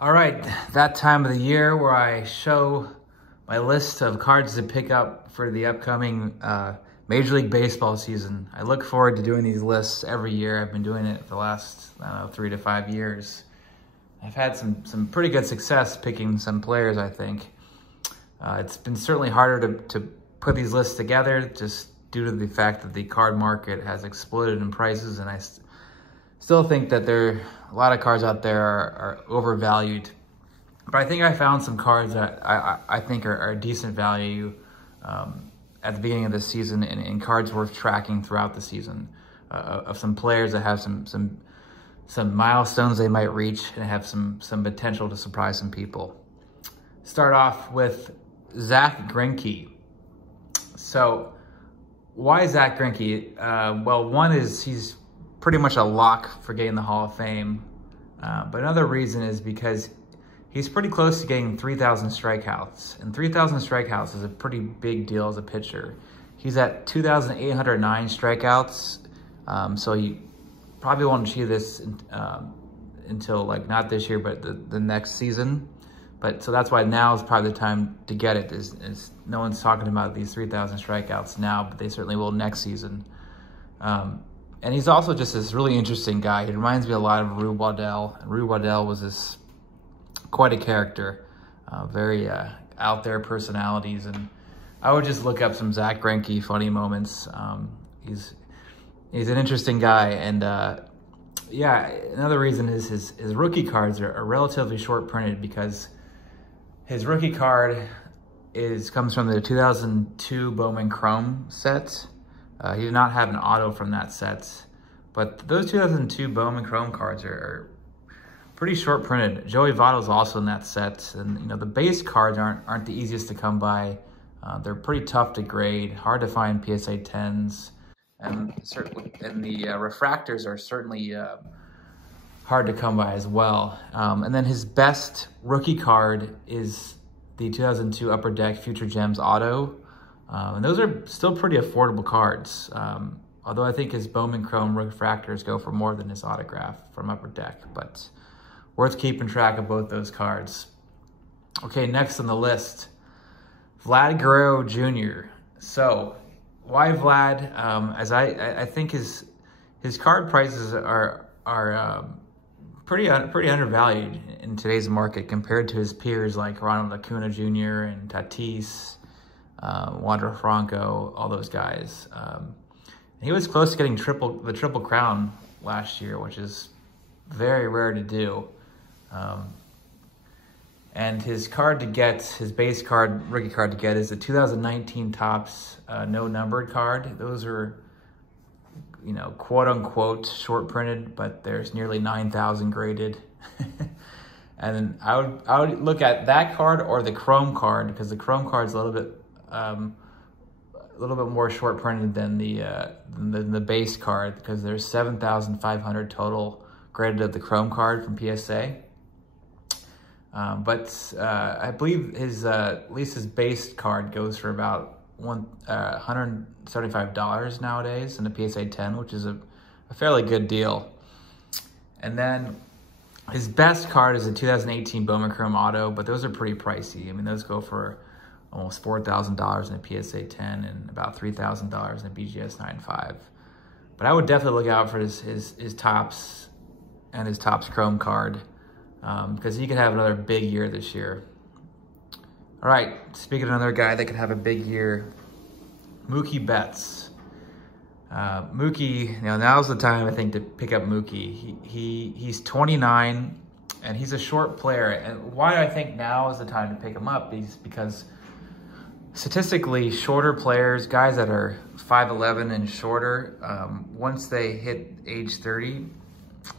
All right, that time of the year where I show my list of cards to pick up for the upcoming Major League Baseball season. I look forward to doing these lists every year. I've been doing it for the last, 3 to 5 years. I've had some pretty good success picking some players, I think. It's been certainly harder to put these lists together just due to the fact that the card market has exploded in prices, and I still think that there are a lot of cards out there are overvalued. But I think I found some cards that I think are decent value at the beginning of the season, and cards worth tracking throughout the season of some players that have some milestones they might reach and have some potential to surprise some people. Start off with Zack Greinke. So why Zack Greinke? Well, one is he's pretty much a lock for getting the Hall of Fame. But another reason is because he's pretty close to getting 3,000 strikeouts. And 3,000 strikeouts is a pretty big deal as a pitcher. He's at 2,809 strikeouts. So he probably won't achieve this until not this year, but the next season. But so that's why now is probably the time to get it. Is no one's talking about these 3,000 strikeouts now, but they certainly will next season. And he's also just this really interesting guy. He reminds me a lot of Rue Waddell. And Rue Waddell was quite a character, very out there personalities. And I would just look up some Zack Greinke funny moments. He's an interesting guy. And yeah, another reason is his rookie cards are relatively short printed, because his rookie card comes from the 2002 Bowman Chrome set. He did not have an auto from that set, but those 2002 Bowman Chrome cards are pretty short printed. Joey Votto's also in that set, and the base cards aren't the easiest to come by. They're pretty tough to grade, hard to find PSA 10s, and the refractors are certainly hard to come by as well. And then his best rookie card is the 2002 Upper Deck Future Gems auto. And those are still pretty affordable cards, although I think his Bowman Chrome refractors go for more than his autograph from Upper Deck, but worth keeping track of both those cards. Okay, next on the list, Vlad Guerrero Jr. So why Vlad? As I think his card prices are pretty undervalued in today's market compared to his peers like Ronald Acuna Jr. and Tatis, Wander Franco, all those guys. He was close to getting the triple crown last year, which is very rare to do. And his card to get, his base card, rookie card to get, is the 2019 Topps no numbered card. Those are, quote unquote short printed, but there's nearly 9,000 graded. And I would look at that card or the Chrome card, because the Chrome card is a little bit more short printed than the base card, because there's 7,500 total graded of the Chrome card from PSA. But I believe at least his base card goes for about $175 nowadays in the PSA 10, which is a fairly good deal. And then his best card is a 2018 Bowman Chrome auto, but those are pretty pricey. I mean, those go for almost $4,000 in a PSA 10 and about $3,000 in a BGS 9.5. But I would definitely look out for his Topps and his Topps Chrome card, because he could have another big year this year. All right, speaking of another guy that could have a big year, Mookie Betts. Mookie, now's the time I think to pick up Mookie. He's 29 and he's a short player. And why I think now is the time to pick him up is because statistically, shorter players, guys that are 5'11" and shorter, once they hit age 30,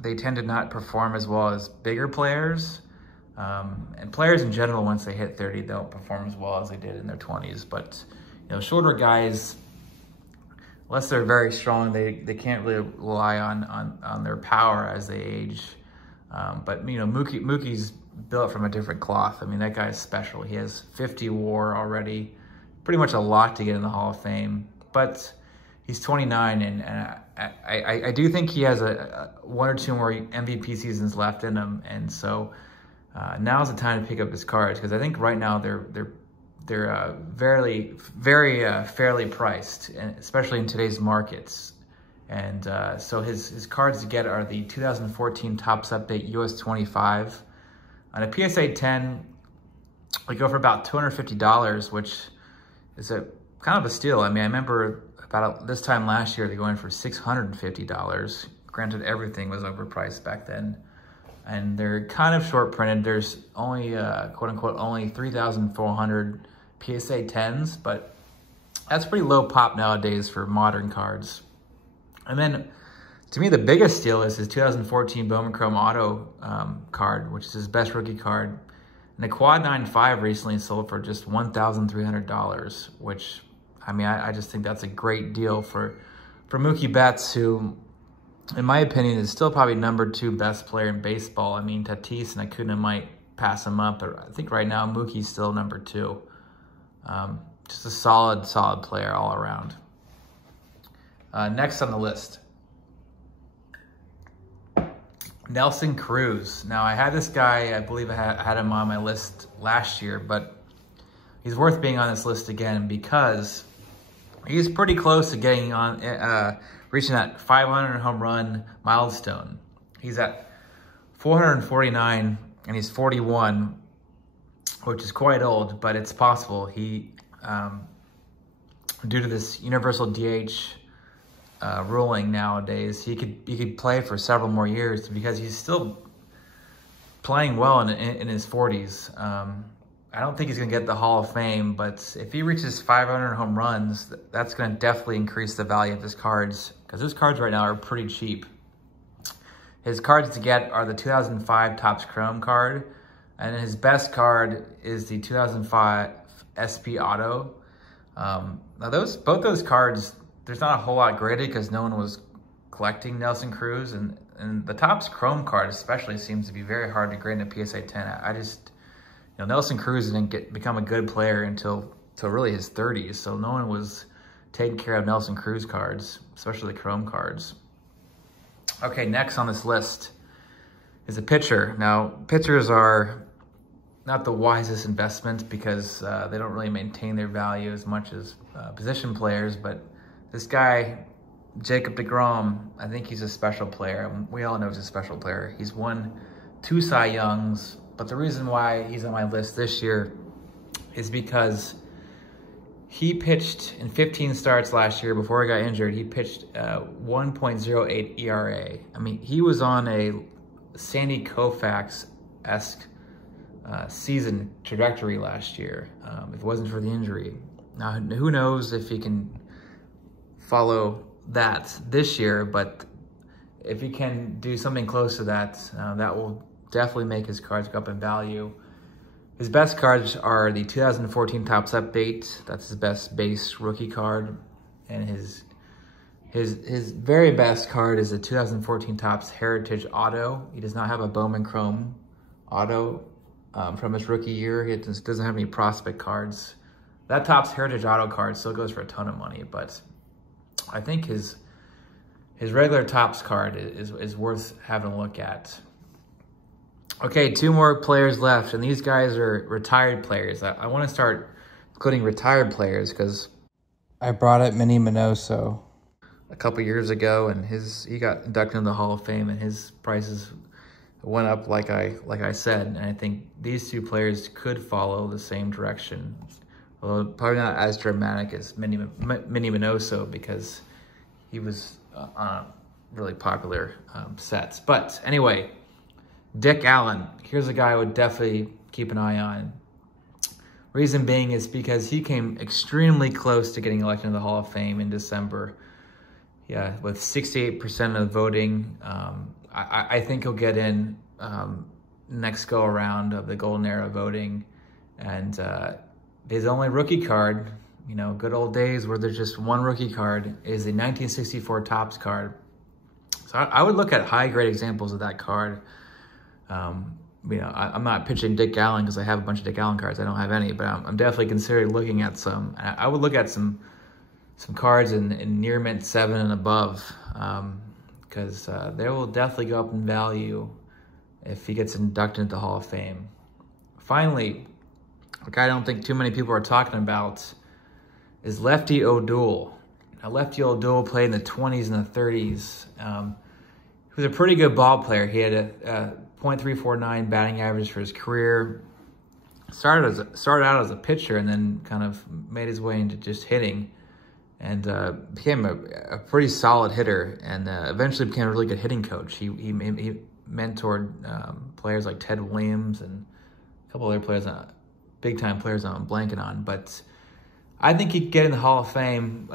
they tend to not perform as well as bigger players. And players in general, once they hit 30, don't perform as well as they did in their 20s. But shorter guys, unless they're very strong, they can't really rely on their power as they age. But Mookie's built from a different cloth. I mean, that guy's special. He has 50 WAR already, pretty much a lot to get in the Hall of Fame. But he's 29, and I do think he has one or two more MVP seasons left in him. And so now's the time to pick up his cards, because I think right now they're very fairly priced, and especially in today's markets. And so his cards to get are the 2014 Topps Update US 25. On a PSA 10, we go for about $250, which is a kind of a steal. I mean, I remember about this time last year, they're going for $650. Granted, everything was overpriced back then. And they're kind of short printed. There's only, quote unquote, only 3,400 PSA 10s, but that's pretty low pop nowadays for modern cards. And then, to me, the biggest steal is his 2014 Bowman Chrome Auto card, which is his best rookie card. And the Quad 9.5 recently sold for just $1,300, which, I mean, I just think that's a great deal for Mookie Betts, who, in my opinion, is still probably #2 best player in baseball. I mean, Tatis and Acuna might pass him up, but I think right now Mookie's still #2. Just a solid player all around. Next on the list, Nelson Cruz. Now, I had this guy, I believe I had him on my list last year, but he's worth being on this list again because he's pretty close to getting on, reaching that 500 home run milestone. He's at 449 and he's 41, which is quite old, but it's possible. He, due to this universal DH ruling nowadays, he could play for several more years because he's still playing well in his 40s. I don't think he's going to get the Hall of Fame, but if he reaches 500 home runs, that's going to definitely increase the value of his cards, because his cards right now are pretty cheap. His cards to get are the 2005 Topps Chrome card, and his best card is the 2005 SP Auto. Now both those cards, there's not a whole lot graded because no one was collecting Nelson Cruz, and the Topps Chrome card especially seems to be very hard to grade in a PSA 10. I just, Nelson Cruz didn't become a good player until really his 30s, so no one was taking care of Nelson Cruz cards, especially the Chrome cards. Okay, next on this list is a pitcher. Now, pitchers are not the wisest investment because they don't really maintain their value as much as position players, but this guy, Jacob deGrom, I think he's a special player. We all know he's a special player. He's won 2 Cy Youngs, but the reason why he's on my list this year is because he pitched in 15 starts last year before he got injured. He pitched 1.08 ERA. I mean, he was on a Sandy Koufax-esque season trajectory last year, if it wasn't for the injury. Now, who knows if he can follow that this year, but if he can do something close to that, that will definitely make his cards go up in value. His best cards are the 2014 Topps Update. That's his best base rookie card. And his very best card is the 2014 Topps Heritage Auto. He does not have a Bowman Chrome Auto from his rookie year. He just doesn't have any prospect cards. That Topps Heritage Auto card still goes for a ton of money, but I think his regular Topps card is worth having a look at. Okay, 2 more players left, and these guys are retired players. I want to start including retired players because I brought up Minnie Minoso a couple years ago, and he got inducted into the Hall of Fame, and his prices went up like I said. And I think these 2 players could follow the same direction, although probably not as dramatic as Minnie Minoso because he was on really popular sets. But anyway, Dick Allen, here's a guy I would definitely keep an eye on. Reason being is because he came extremely close to getting elected to the Hall of Fame in December. Yeah, with 68% of the voting. I think he'll get in next go around of the Golden Era voting. And his only rookie card, good old days where there's just one rookie card, is the 1964 Topps card. So I would look at high-grade examples of that card. I'm not pitching Dick Allen because I have a bunch of Dick Allen cards. I don't have any, but I'm definitely considering looking at some. I would look at some cards in near mint 7 and above because they will definitely go up in value if he gets inducted into the Hall of Fame. Finally, a guy I don't think too many people are talking about is Lefty O'Doul. Now, Lefty O'Doul played in the 20s and the 30s. He was a pretty good ball player. He had a .349 batting average for his career. Started out as a pitcher and then kind of made his way into just hitting, and became a pretty solid hitter, and eventually became a really good hitting coach. He mentored players like Ted Williams and a couple other players, big time players I'm blanking on. But I think he could get in the Hall of Fame,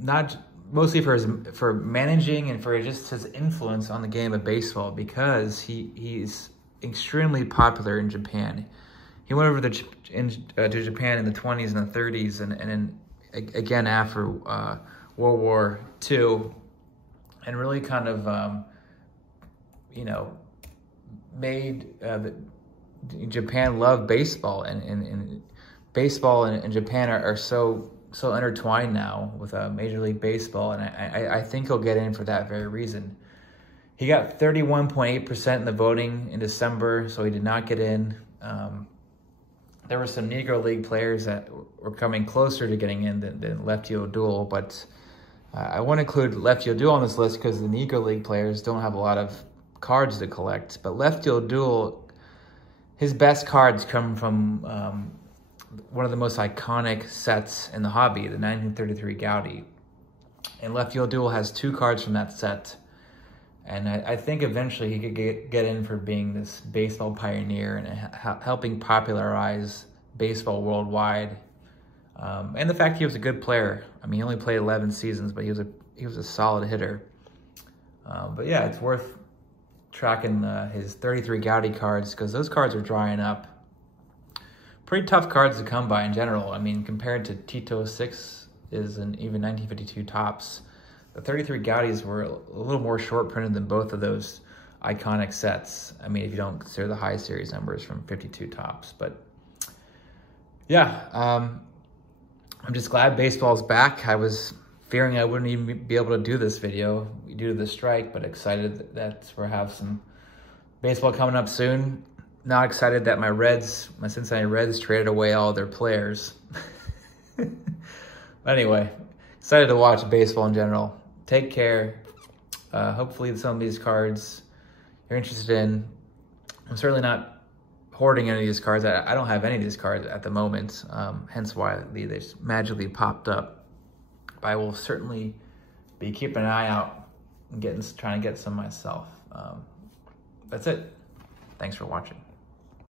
not mostly for managing and for just his influence on the game of baseball, because he's extremely popular in Japan. He went over to Japan in the 20s and the 30s, and then again after World War II, and really kind of made Japan love baseball, and baseball and Japan are so intertwined now with Major League Baseball, and I think he'll get in for that very reason. He got 31.8% in the voting in December, so he did not get in. There were some Negro League players that were coming closer to getting in than Lefty O'Doul, but I want to include Lefty O'Doul on this list because the Negro League players don't have a lot of cards to collect. But Lefty O'Doul, his best cards come from one of the most iconic sets in the hobby, the 1933 Gaudy. And Lefty O'Doul has 2 cards from that set. And I think eventually he could get in for being this baseball pioneer and helping popularize baseball worldwide. And the fact he was a good player. I mean, he only played 11 seasons, but he was a solid hitter. But yeah, it's worth tracking his 33 Gaudy cards, because those cards are drying up. Pretty tough cards to come by in general. I mean, compared to Tito 6 is and even 1952 Topps, the 33 Gaudis were a little more short printed than both of those iconic sets. I mean, if you don't consider the high series numbers from 52 Topps. But yeah, I'm just glad baseball's back. I was fearing I wouldn't even be able to do this video due to the strike, but excited that we'll have some baseball coming up soon. Not excited that my Cincinnati Reds traded away all their players. But anyway, excited to watch baseball in general. Take care. Hopefully some of these cards you're interested in. I'm certainly not hoarding any of these cards. I don't have any of these cards at the moment, hence why they just magically popped up. But I will certainly be keeping an eye out and trying to get some myself. That's it. Thanks for watching.